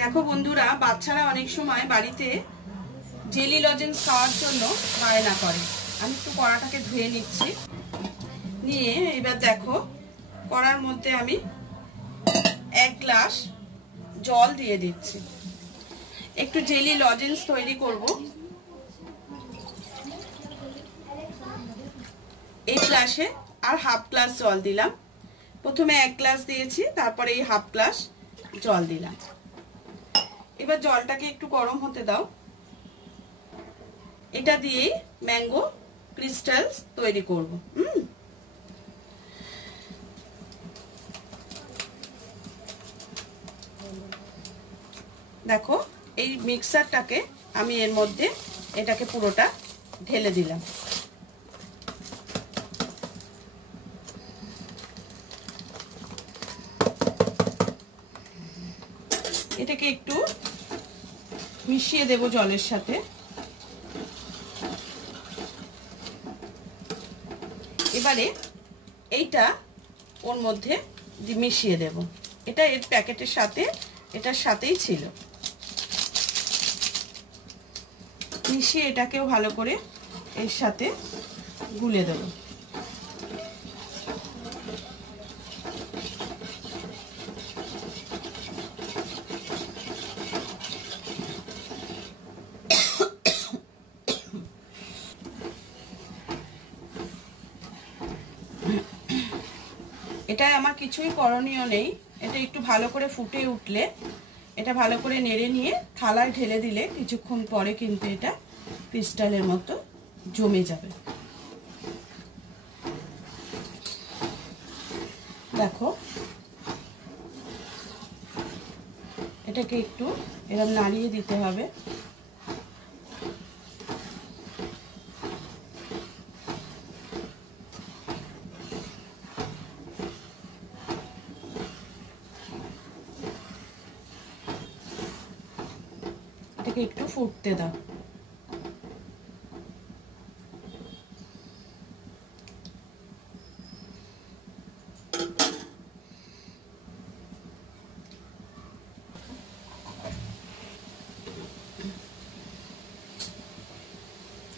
দেখো বন্ধুরা, বাচ্চারা অনেক সময় বাড়িতে জেলি লজেন্স খাওয়ার জন্য বায়না করে। আমি একটু কড়াটাকে ধুয়ে নিচ্ছি, নিয়ে এবার দেখো কড়ার মধ্যে আমি 1 গ্লাস জল দিয়ে দিচ্ছি। একটু জেলি লজেন্স তৈরি করব। এই গ্লাসে আর হাফ গ্লাস জল দিলাম। প্রথমে 1 গ্লাস দিয়েছি, তারপরে এই হাফ গ্লাস জল দিলাম। এবার জলটাকে একটু গরম হতে দাও। এটা দিয়েই ম্যাঙ্গো ক্রিস্টালস তৈরি করব। দেখো এই মিক্সারটাকে আমি এর মধ্যে এটাকে পুরোটা ঢেলে দিলাম। এটাকে একটু মিশিয়ে দেব জলের সাথে। এবারে এইটা ওর মধ্যে মিশিয়ে দেব। এটা এর প্যাকেটের সাথে, এটার সাথেই ছিল। মিশিয়ে এটাকেও ভালো করে এর সাথে গুলে দেব। এটাই আমার কিছুই করণীয় নেই। এটা একটু ভালো করে ফুটে উঠলে এটা ভালো করে নেড়ে নিয়ে থালায় ঢেলে দিলে কিছুক্ষণ পরে কিন্তু এটা ক্রিস্টালের মতো জমে যাবে। দেখো এটাকে একটু এরকম নাড়িয়ে দিতে হবে। এটাকে একটু ফুটতে দাও।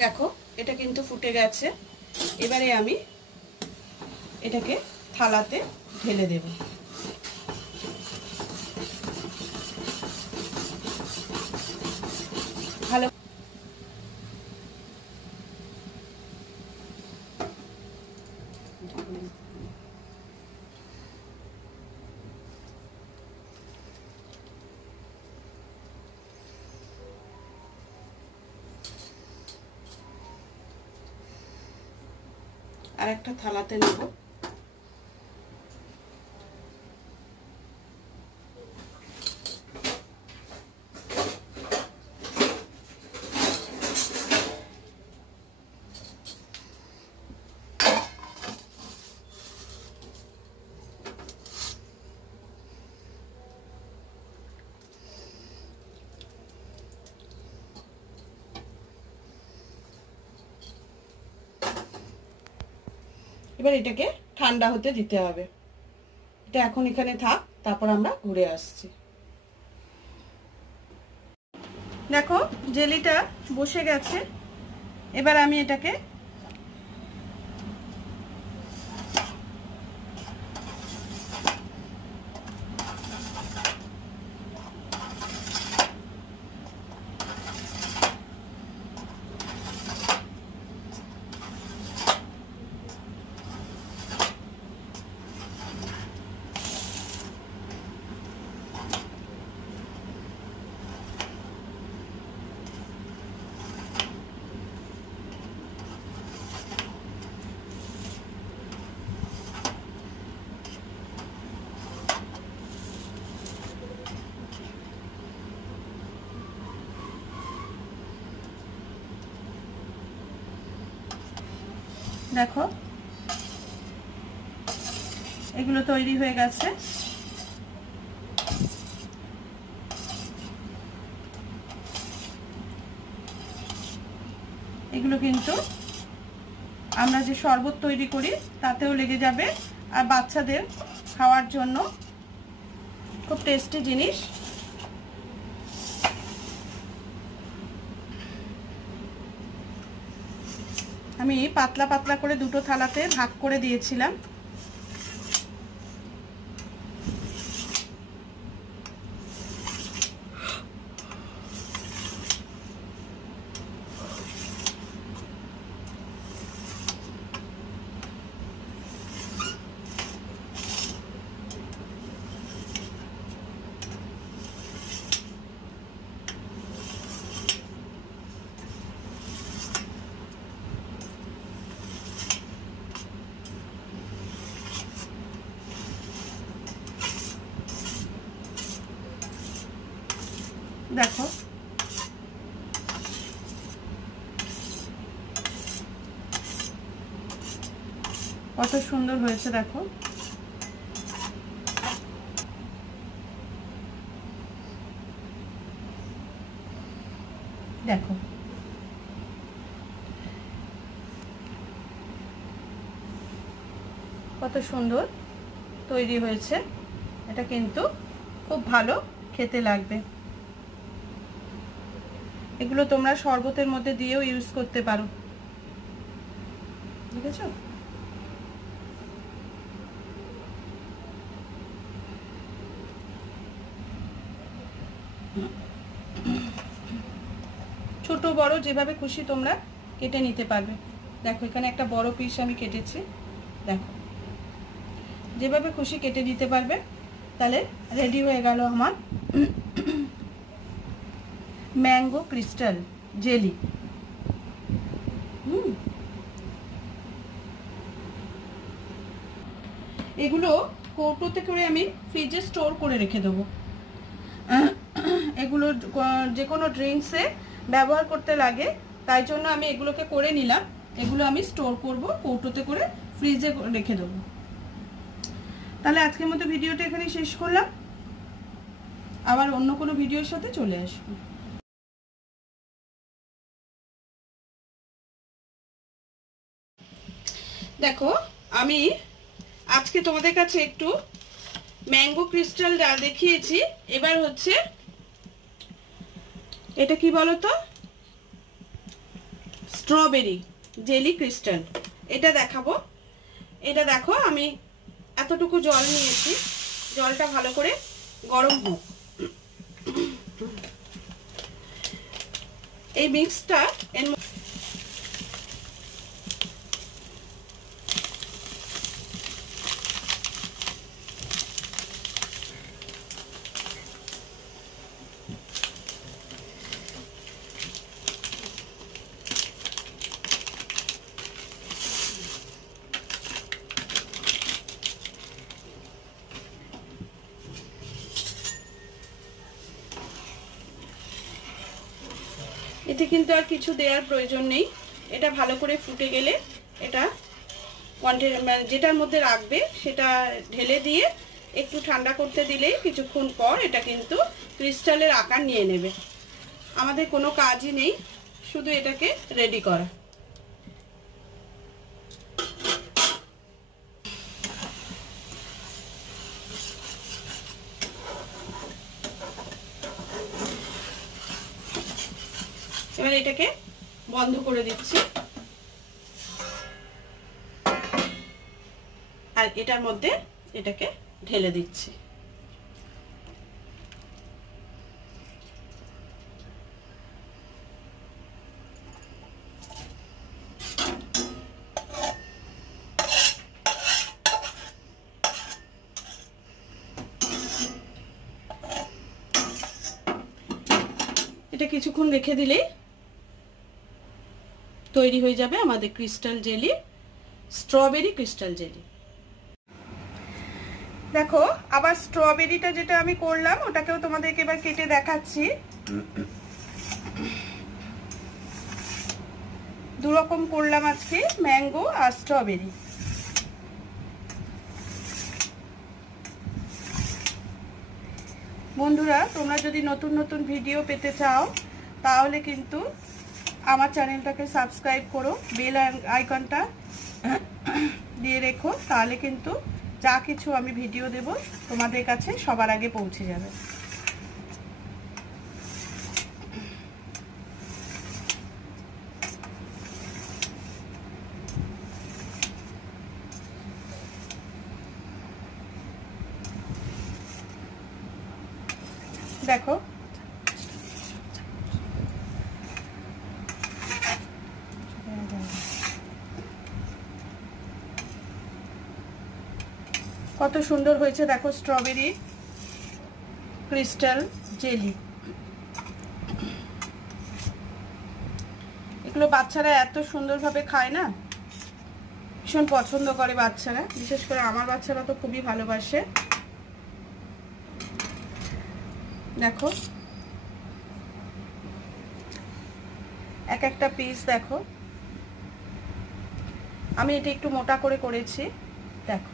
দেখো এটা কিন্তু ফুটে গেছে। এবারে আমি এটাকে থালাতে ঢেলে দেব। ভালো আর একটা থালাতে নেব। এবার এটাকে ঠান্ডা হতে দিতে হবে। এটা এখন এখানে থাক, তারপর আমরা ঘুরে আসছি। দেখো জেলিটা বসে গেছে। এবার আমি এটাকে দেখো এগুলো তৈরি হয়ে গেছে। এগুলো কিন্তু আমরা যে শরবত তৈরি করি তাতেও লেগে যাবে, আর বাচ্চাদের খাওয়ার জন্য খুব টেস্টি জিনিস। আমি পাতলা পাতলা করে দুটো থালাতে ভাগ করে দিয়েছিলাম। দেখো কত সুন্দর হয়েছে, দেখো দেখো কত সুন্দর তৈরি হয়েছে। এটা কিন্তু খুব ভালো খেতে লাগবে। এগুলো তোমরা শরবতের মধ্যে দিয়েও ইউজ করতে পারো, বুঝেছো? ছোট বড় যেভাবে খুশি তোমরা কেটে নিতে পারবে। দেখো এখানে একটা বড় পিস আমি কেটেছি, দেখো যেভাবে খুশি কেটে দিতে পারবে। তাহলে রেডি হয়ে গেল আমার ম্যাঙ্গো ক্রিস্টাল জেলি। এগুলো কৌটোতে করে আমি ফ্রিজে স্টোর করে রেখে দেবো। এগুলো যে কোনো ড্রিঙ্কসে ব্যবহার করতে লাগে, তাই জন্য আমি এগুলোকে করে নিলাম। এগুলো আমি স্টোর করব, কৌটোতে করে ফ্রিজে রেখে দেবো। তাহলে আজকের মতো ভিডিওটা এখানেই শেষ করলাম, আবার অন্য কোনো ভিডিওর সাথে চলে আসবো। দেখো আমি আজকে তোমাদের কাছে একটু ম্যাঙ্গো ক্রিস্টাল দেখিয়েছি, এবার হচ্ছে এটা কি বলতো, স্ট্রবেরি জেলি ক্রিস্টাল, এটা দেখাবো। এটা দেখো আমি এতটুকু জল নিয়েছি, জলটা ভালো করে গরম হোক। এই মিক্সটা এর এতে কিন্তু আর কিছু দেওয়ার প্রয়োজন নেই। এটা ভালো করে ফুটে গেলে এটা যেটার মধ্যে রাখবে সেটা ঢেলে দিয়ে একটু ঠান্ডা করতে দিলেই কিছুক্ষণ পর এটা কিন্তু ক্রিস্টালের আকার নিয়ে নেবে। আমাদের কোনো কাজই নেই, শুধু এটাকে রেডি করা। এবার এটাকে বন্ধ করে দিচ্ছি, আর এটার মধ্যে এটাকে ঢেলে দিচ্ছি। এটা কিছুক্ষণ রেখে দিলেই তৈরি হয়ে যাবে আমাদের crystal jelly, strawberry crystal jelly. দেখো আবার স্ট্রবেরিটা যেটা আমি করলাম ওটাকেও তোমাদেরকে এবার কেটে দেখাচ্ছি। দুরকম করলাম আজকে, ম্যাঙ্গো আর স্ট্রবেরি। বন্ধুরা তোমরা যদি নতুন নতুন ভিডিও পেতে চাও তাহলে কিন্তু আমার চ্যানেলটাকে সাবস্ক্রাইব করো, বেল আইকনটা দিয়ে রেখো, তাহলে কিন্তু যা কিছু আমি ভিডিও দেব তোমাদের কাছে সবার আগে পৌঁছে যাবে। দেখো কত সুন্দর হয়েছে, দেখো স্ট্রবেরি ক্রিস্টাল জেলি। এগুলো বাচ্চারা এত সুন্দরভাবে খায় না, ভীষণ পছন্দ করে বাচ্চারা, বিশেষ করে আমার বাচ্চারা তো খুবই ভালোবাসে। দেখো এক একটা পিস দেখো, আমি এটা একটু মোটা করে করেছি, দেখো